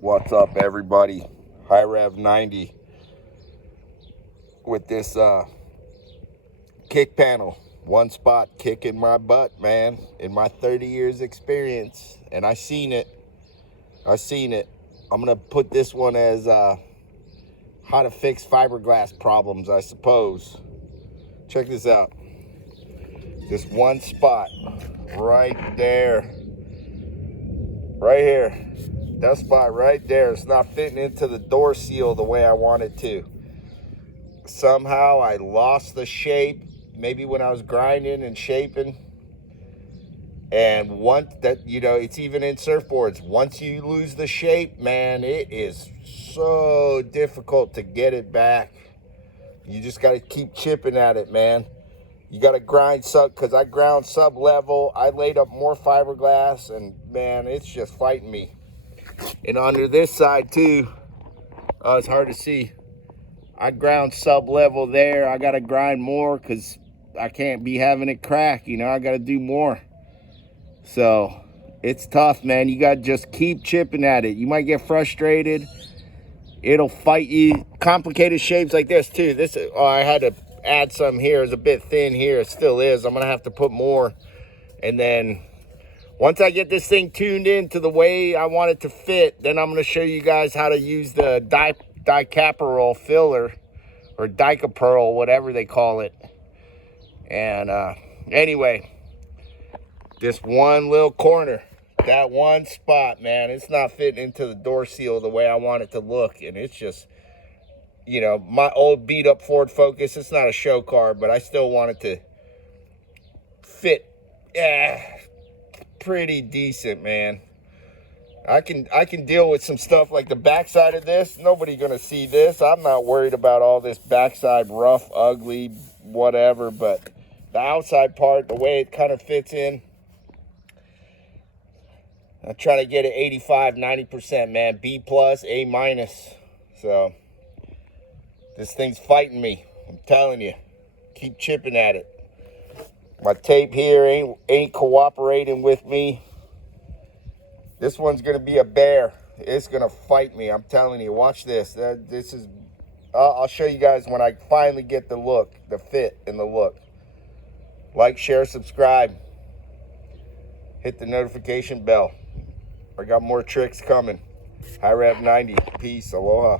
What's up, everybody? High Rev 90 with this kick panel. One spot kicking my butt, man, in my 30 years experience. And I seen it. I'm gonna put this one as how to fix fiberglass problems, I suppose. Check this out. This one spot right there. Right here. That spot right there, it's not fitting into the door seal the way I want it to. Somehow I lost the shape, maybe when I was grinding and shaping. And once that, it's even in surfboards. Once you lose the shape, man, it is so difficult to get it back. You just got to keep chipping at it, man. You got to grind because I ground sub level. I laid up more fiberglass, and man, it's just fighting me. And under this side too, it's hard to see. I ground sub level there. I got to grind more because I can't be having it crack. I got to do more. So it's tough, man. You got to just keep chipping at it. You might get frustrated. It'll fight you. Complicated shapes like this too. I had to add some here. It's a bit thin here. It still is. I'm going to have to put more. And then once I get this thing tuned in to the way I want it to fit, then I'm going to show you guys how to use the dicaperal filler or dicapearl, whatever they call it. And anyway, this one little corner, that one spot, man, it's not fitting into the door seal the way I want it to look. And it's just, my old beat up Ford Focus, it's not a show car, but I still want it to fit. Yeah. Pretty decent, man. I can deal with some stuff like the backside of this. Nobody gonna see this. I'm not worried about all this backside rough, ugly, whatever, but the outside part, the way it kind of fits in, I'm trying to get it 85, 90%, man. B plus, A minus. So this thing's fighting me. I'm telling you. Keep chipping at it. My tape here ain't cooperating with me. This one's gonna be a bear. It's gonna fight me. I'm telling you. Watch this. I'll show you guys when I finally get the look, the fit, and the look. Like, share, subscribe. Hit the notification bell. I got more tricks coming. High Rev 90. Peace. Aloha.